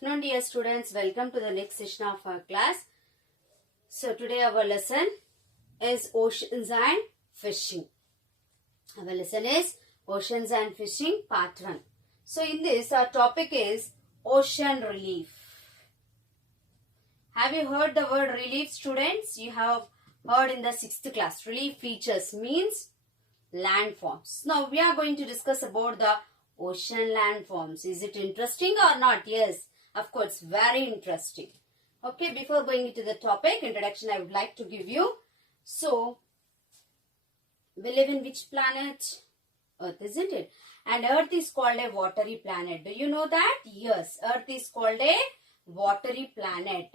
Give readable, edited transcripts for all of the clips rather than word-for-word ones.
Afternoon, dear students. Welcome to the next session of our class. So today our lesson is oceans and fishing. Our lesson is oceans and fishing part 1. So in this our topic is ocean relief. Have you heard the word relief, students? You have heard in the 6th class. Relief features means landforms. Now we are going to discuss about the ocean landforms. Is it interesting or not? Yes, of course, very interesting. Okay, before going into the topic, introduction I would like to give you. So, we live in which planet? Earth, isn't it? And Earth is called a watery planet. Do you know that? Yes, Earth is called a watery planet.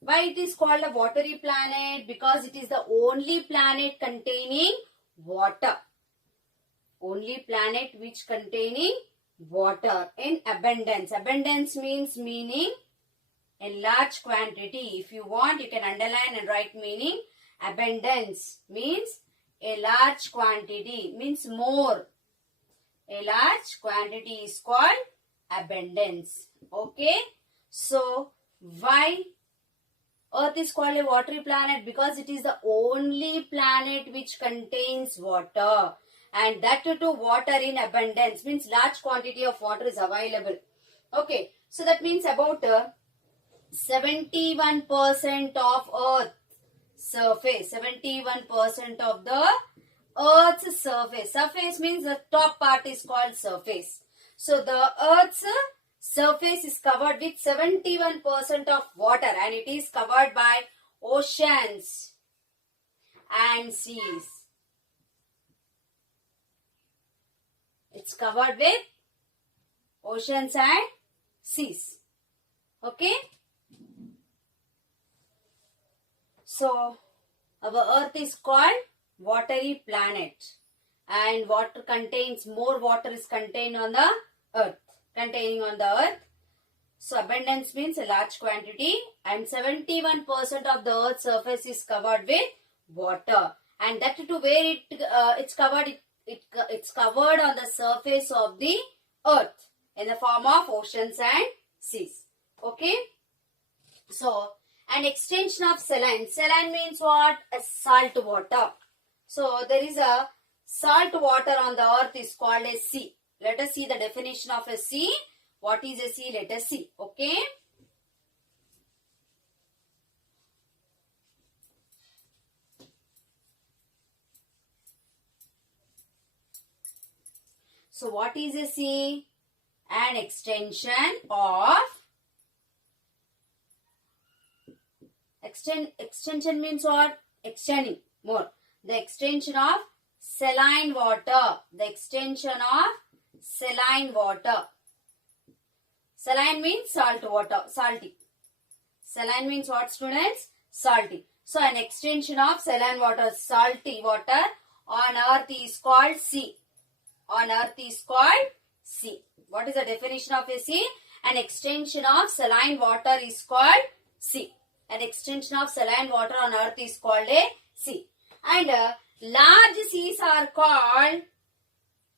Why it is called a watery planet? Because it is the only planet containing water. Only planet which containing water in abundance. Abundance means meaning a large quantity. If you want, you can underline and write meaning. Abundance means a large quantity, means more. A large quantity is called abundance. Okay. So, why Earth is called a watery planet? Because it is the only planet which contains water. And that too water in abundance, means large quantity of water is available. Okay, so that means about 71% of Earth surface, 71% of the Earth's surface. Surface means the top part is called surface. So the Earth's surface is covered with 71% of water, and it is covered by oceans and seas. It's covered with oceans and seas. Okay. So, our Earth is called watery planet. And water contains, more water is contained on the Earth. Containing on the Earth. So, abundance means a large quantity. And 71% of the Earth's surface is covered with water. And that too where it's covered, it's covered on the surface of the Earth in the form of oceans and seas. Okay. So, an extension of saline. Saline means what? A salt water. So, there is a salt water on the Earth is called a sea. Let us see the definition of a sea. What is a sea? Let us see. Okay. So, what is a sea? An extension of extension means what? Extending more. The extension of saline water. The extension of saline water. Saline means salt water. Salty. Saline means what, students? Salty. So, an extension of saline water, salty water on Earth is called sea. On Earth is called sea. What is the definition of a sea? An extension of saline water is called sea. An extension of saline water on Earth is called a sea. And large seas are called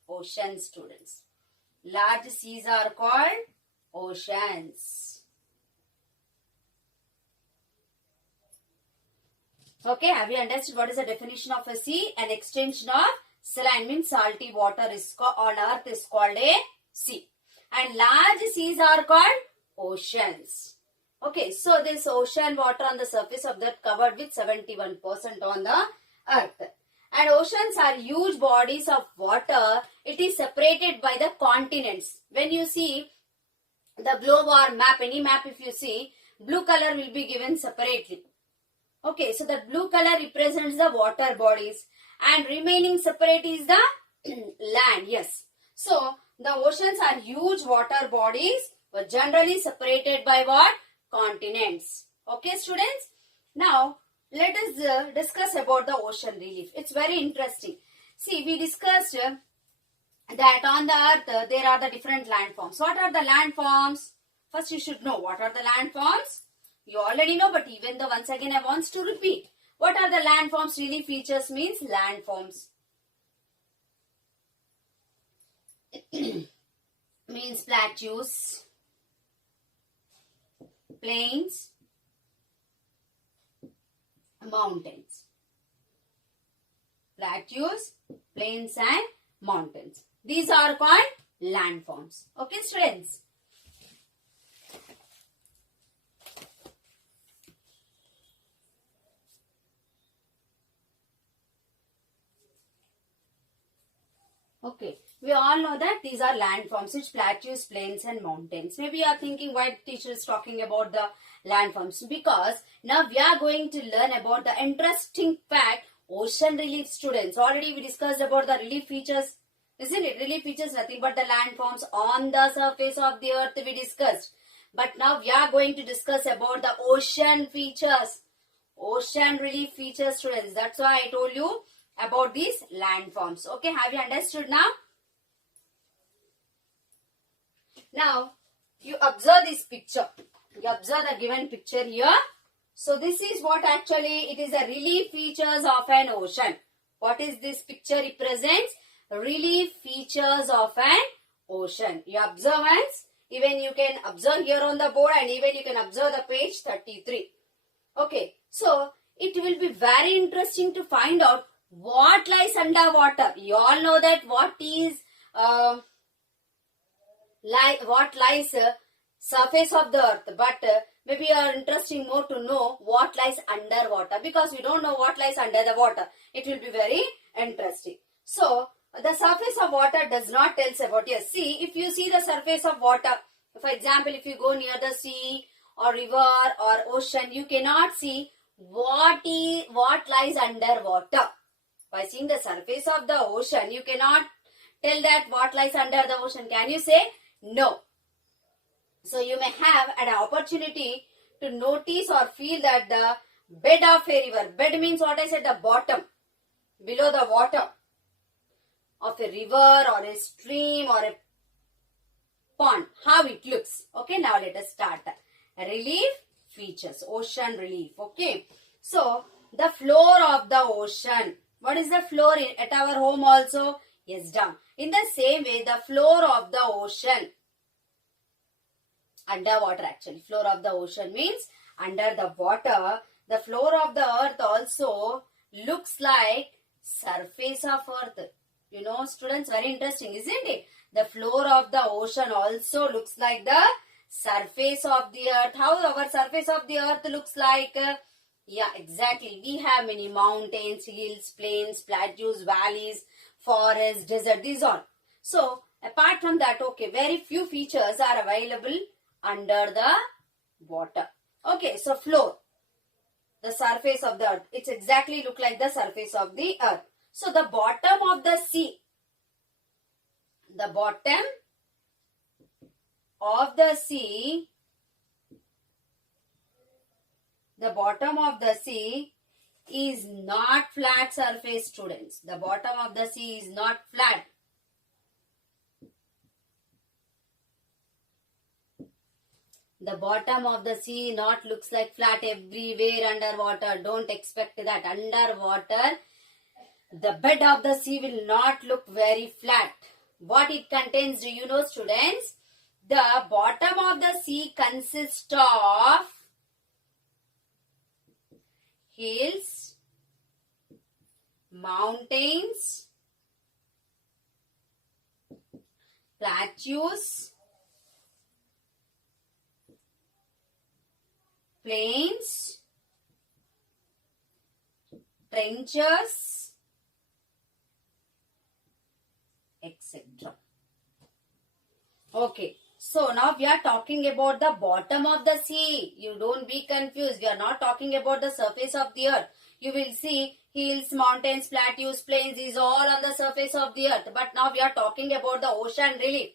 oceans, students. Large seas are called oceans. Okay, have you understood what is the definition of a sea? An extension of saline means salty water is on Earth is called a sea. And large seas are called oceans. Okay, so this ocean water on the surface of that covered with 71% on the Earth. And oceans are huge bodies of water. It is separated by the continents. When you see the globe or map, any map if you see, blue color will be given separately. Okay, so the blue color represents the water bodies. And remaining separate is the land. Yes. So, the oceans are huge water bodies, but generally separated by what? Continents. Okay, students? Now, let us discuss about the ocean relief. It's very interesting. See, we discussed that on the Earth, there are the different landforms. What are the landforms? First, you should know what are the landforms. You already know, but even though once again I want to repeat. What are the landforms? Relief features means landforms. Means plateaus, plains, mountains. Plateaus, plains and mountains. These are called landforms. Okay, students. Okay, we all know that these are landforms, which plateaus, plains and mountains. Maybe you are thinking why the teacher is talking about the landforms. Because now we are going to learn about the interesting fact, ocean relief, students. Already we discussed about the relief features. Isn't it? Relief features nothing but the landforms on the surface of the earth we discussed. But now we are going to discuss about the ocean features. Ocean relief features, students. That's why I told you about these landforms. Okay, have you understood now? Now, you observe this picture. You observe the given picture here. So, this is what actually, it is a relief features of an ocean. What is this picture represents? Relief features of an ocean. Your observance, even you can observe here on the board and even you can observe the page 33. Okay, so it will be very interesting to find out what lies underwater. You all know that what lies surface of the earth, but maybe you are interesting more to know what lies underwater, because we don't know what lies under the water. It will be very interesting. So the surface of water does not tell us about your sea. If you see the surface of water, for example, if you go near the sea or river or ocean, you cannot see what lies underwater. By seeing the surface of the ocean, you cannot tell that what lies under the ocean. Can you say? No. So you may have an opportunity to notice or feel that the bed of a river. Bed means what I said, the bottom, below the water of a river or a stream or a pond. How it looks. Okay, now let us start. Relief features, ocean relief. Okay, so the floor of the ocean. What is the floor at our home also? Yes, down. In the same way, the floor of the ocean, underwater actually. Floor of the ocean means under the water. The floor of the earth also looks like surface of earth. You know, students, very interesting, isn't it? The floor of the ocean also looks like the surface of the earth. How our surface of the earth looks like? Yeah, exactly. We have many mountains, hills, plains, plateaus, valleys, forests, desert. These all. So, apart from that, okay, very few features are available under the water. Okay, so floor, the surface of the earth. It's exactly look like the surface of the earth. So, the bottom of the sea. The bottom of the sea. The bottom of the sea is not flat surface, students. The bottom of the sea is not flat. The bottom of the sea not looks like flat everywhere underwater. Don't expect that. Underwater, the bed of the sea will not look very flat. What it contains, do you know, students? The bottom of the sea consists of hills, mountains, plateaus, plains, trenches, etc. Okay. So now we are talking about the bottom of the sea. You don't be confused. We are not talking about the surface of the earth. You will see hills, mountains, plateaus, plains is all on the surface of the earth. But now we are talking about the ocean relief.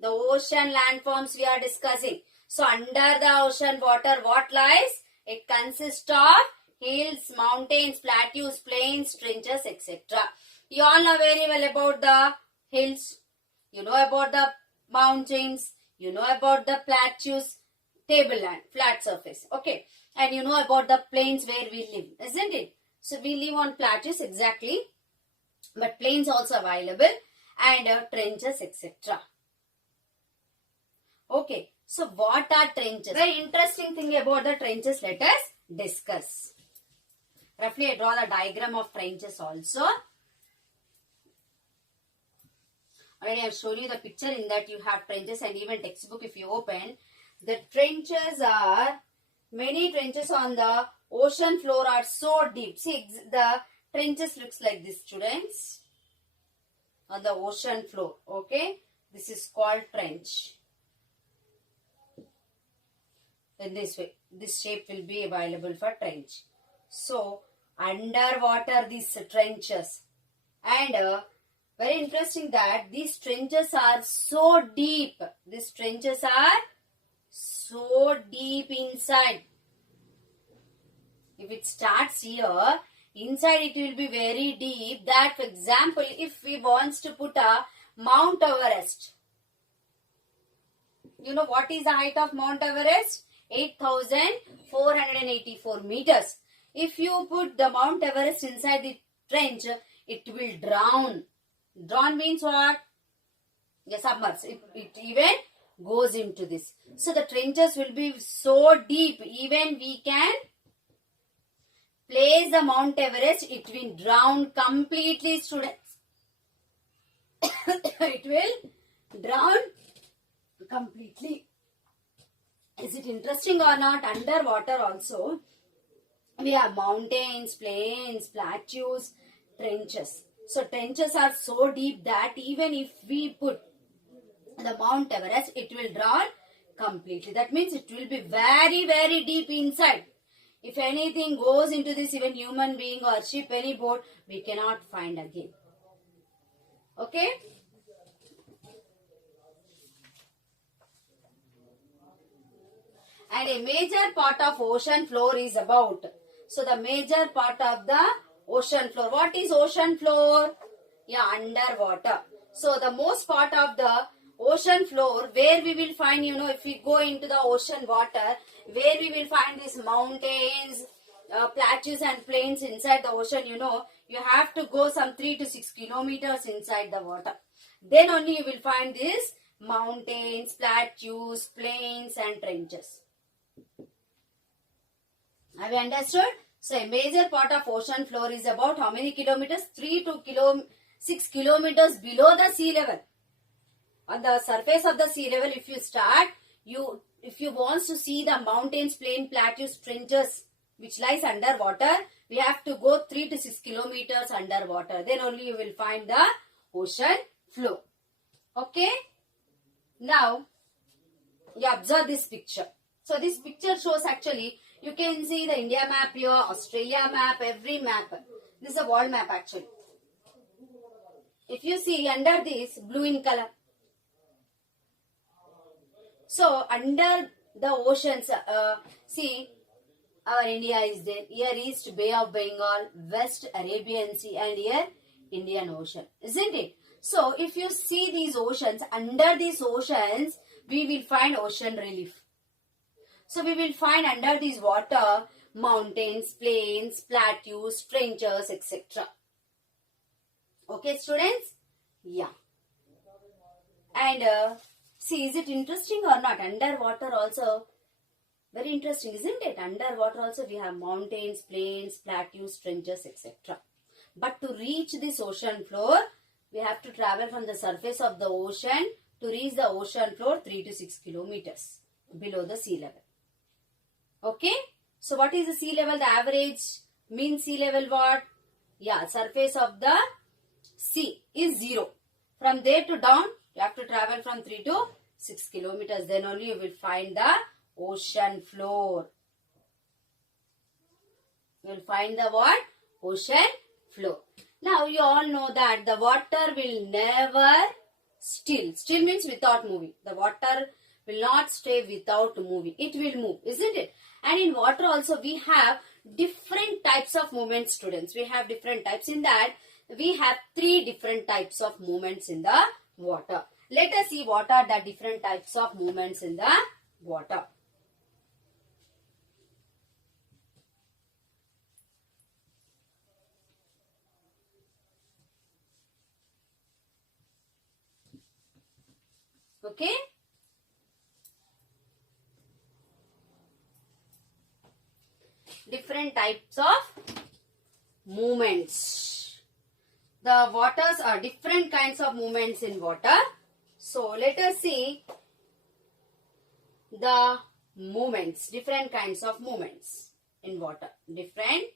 The ocean landforms we are discussing. So under the ocean water, what lies? It consists of hills, mountains, plateaus, plains, trenches, etc. You all know very well about the hills. You know about the mountains, you know about the plateaus, tableland, flat surface. Okay, and you know about the plains where we live, isn't it? So we live on plateaus exactly, but plains also available, and trenches, etc. Okay, So what are trenches? Very interesting thing about the trenches, let us discuss. Roughly I draw the diagram of trenches also. Already I have shown you the picture, in that you have trenches, and even textbook if you open. The trenches are, many trenches on the ocean floor are so deep. See, the trenches looks like this, students. On the ocean floor, okay. This is called trench. In this way, this shape will be available for trench. So, underwater these trenches. And very interesting that these trenches are so deep. These trenches are so deep inside. If it starts here, inside it will be very deep. That, for example, if we wants to put a Mount Everest. You know what is the height of Mount Everest? 8,484 meters. If you put the Mount Everest inside the trench, it will drown. Drown means what? Yes, submerged. It even goes into this. So the trenches will be so deep. Even we can place the Mount Everest, it will drown completely, students. It will drown completely. Is it interesting or not? Underwater also, we have mountains, plains, plateaus, trenches. So trenches are so deep that even if we put the Mount Everest, it will drown completely. That means it will be very, very deep inside. If anything goes into this, even human being or ship, any boat, we cannot find again. Okay? And a major part of ocean floor is about. So the major part of the ocean floor. What is ocean floor? Yeah, underwater. So the most part of the ocean floor, where we will find, if we go into the ocean water, where we will find these mountains, plateaus and plains inside the ocean, you have to go some 3 to 6 kilometers inside the water. Then only you will find these mountains, plateaus, plains and trenches. Have you understood? So a major part of ocean floor is about how many kilometers? 3 to 6 kilometers below the sea level. On the surface of the sea level, if you start, if you want to see the mountains, plain, plateaus, trenches which lies underwater, we have to go 3 to 6 kilometers underwater. Then only you will find the ocean floor. Okay? Now, you observe this picture. So this picture shows, actually, you can see the India map here, Australia map, every map. This is a world map actually. If you see under this, blue in color. So under the oceans, see, our India is there. Here East Bay of Bengal, West Arabian Sea, and here Indian Ocean. Isn't it? So if you see these oceans, under these oceans, we will find ocean relief. So we will find under these water, mountains, plains, plateaus, trenches, etc. Okay, students? Yeah. And see, is it interesting or not? Underwater also, very interesting, isn't it? Underwater also we have mountains, plains, plateaus, trenches, etc. But to reach this ocean floor, we have to travel from the surface of the ocean to reach the ocean floor 3 to 6 kilometers below the sea level. Okay? So what is the sea level? The average mean sea level what? Yeah, surface of the sea is 0. From there to down, you have to travel from 3 to 6 kilometers. Then only you will find the ocean floor. You will find the what? Ocean floor. Now you all know that the water will never still. Still means without moving. The water will not stay without moving. It will move, isn't it? And in water also we have different types of movements, students. We have different types. In that, we have 3 different types of movements in the water. Let us see what are the different types of movements in the water. Okay? different types of movements. The waters are different kinds of movements in water. So let us see the movements, different kinds of movements in water. Different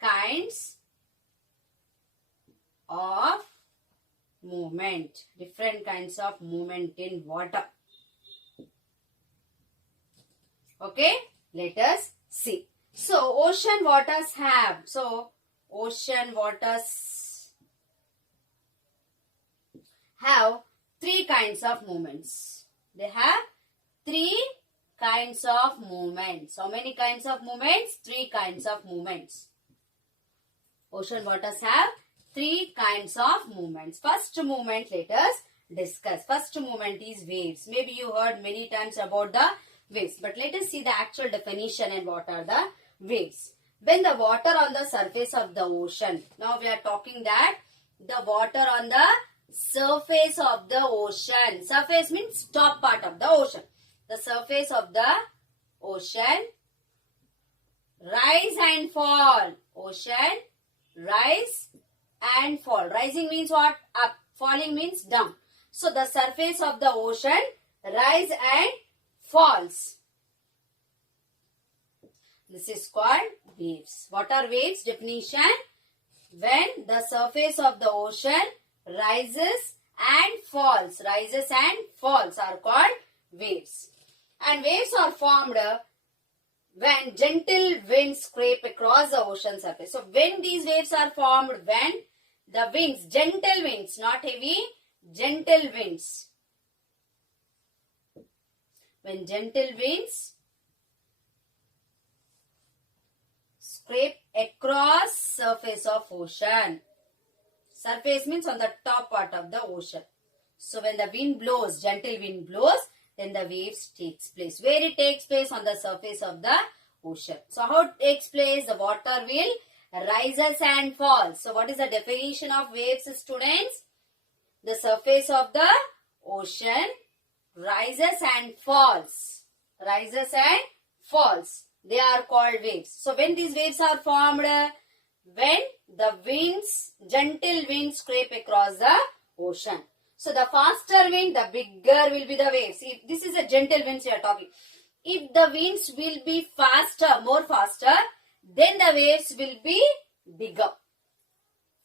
kinds of movement. Different kinds of movement in water. Okay, let us see. So, ocean waters have. So, ocean waters have three kinds of movements. They have three kinds of movements. How many kinds of movements? Three kinds of movements. Ocean waters have three kinds of movements. First movement, let us discuss. First movement is waves. Maybe you heard many times about the waves. But let us see the actual definition and what are the waves. When the water on the surface of the ocean. Now we are talking that the water on the surface of the ocean. Surface means top part of the ocean. The surface of the ocean. Rise and fall. Ocean. Rise and fall. Rising means what? Up. Falling means down. So the surface of the ocean rise and falls. This is called waves. What are waves? Definition. When the surface of the ocean rises and falls. Rises and falls are called waves. And waves are formed when gentle winds scrape across the ocean surface. So when these waves are formed, when the winds, gentle winds, not heavy, gentle winds. When gentle winds scrape across surface of ocean. Surface means on the top part of the ocean. So when the wind blows, gentle wind blows, then the waves takes place. Where it takes place? On the surface of the ocean. So how it takes place? The water will rises and falls. So what is the definition of waves, students? The surface of the ocean rises and falls. Rises and falls. They are called waves. So when these waves are formed? When the winds, gentle winds scrape across the ocean. So the faster wind, the bigger will be the waves. If this is a gentle winds we are talking. If the winds will be faster, more faster, then the waves will be bigger.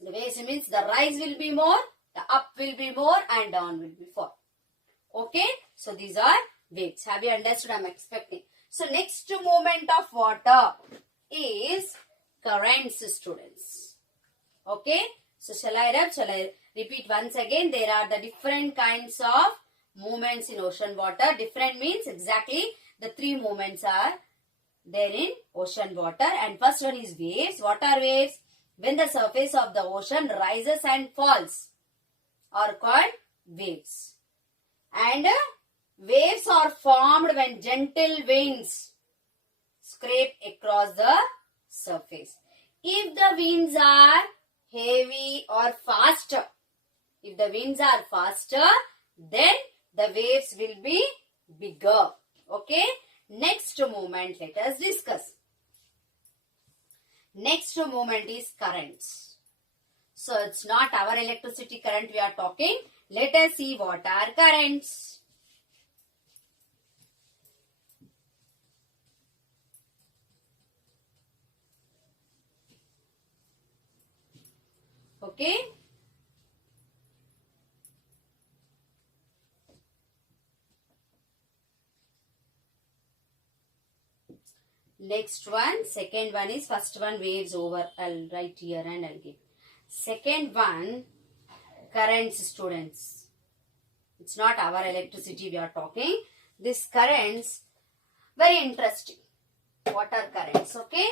The waves means the rise will be more, the up will be more and down will be fall. Okay. So these are waves. Have you understood? I am expecting. So next movement of water is currents, students. Okay. So shall I repeat once again? There are the different kinds of movements in ocean water. Different means exactly the three movements are there in ocean water. And first one is waves. What are waves? When the surface of the ocean rises and falls are called waves. And waves are formed when gentle winds scrape across the surface. If the winds are heavy or faster, if the winds are faster, then the waves will be bigger. Okay. Next movement, let us discuss. Next movement is currents. So it's not our electricity current we are talking. Let us see what are currents. Okay. Next one, second one is, first one waves over. I'll write here and I'll give. Second one, currents, students. It's not our electricity we are talking. This currents, very interesting. What are currents? Okay.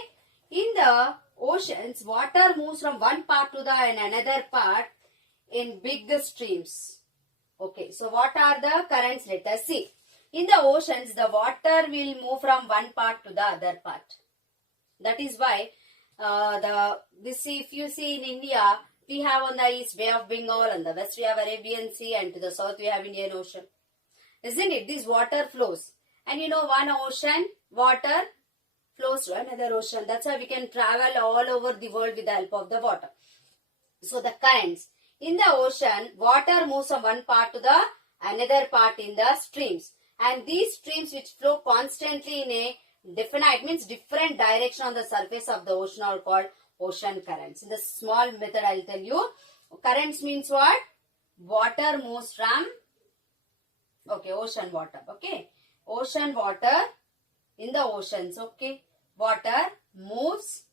In the oceans, water moves from one part to the another part in big streams. Okay. So what are the currents? Let us see. In the oceans, the water will move from one part to the other part. That is why if you see in India, we have on the east Bay of Bengal, on the west we have Arabian Sea, and to the south we have Indian Ocean. Isn't it? This water flows. And you know, one ocean, water flows to another ocean. That's why we can travel all over the world with the help of the water. So the currents. In the ocean, water moves from one part to the another part in the streams. And these streams which flow constantly in a different direction on the surface of the ocean are called ocean currents. In the small method, I'll tell you. Currents means what? Water moves from, okay, ocean water, okay. Ocean water in the oceans, okay. Water moves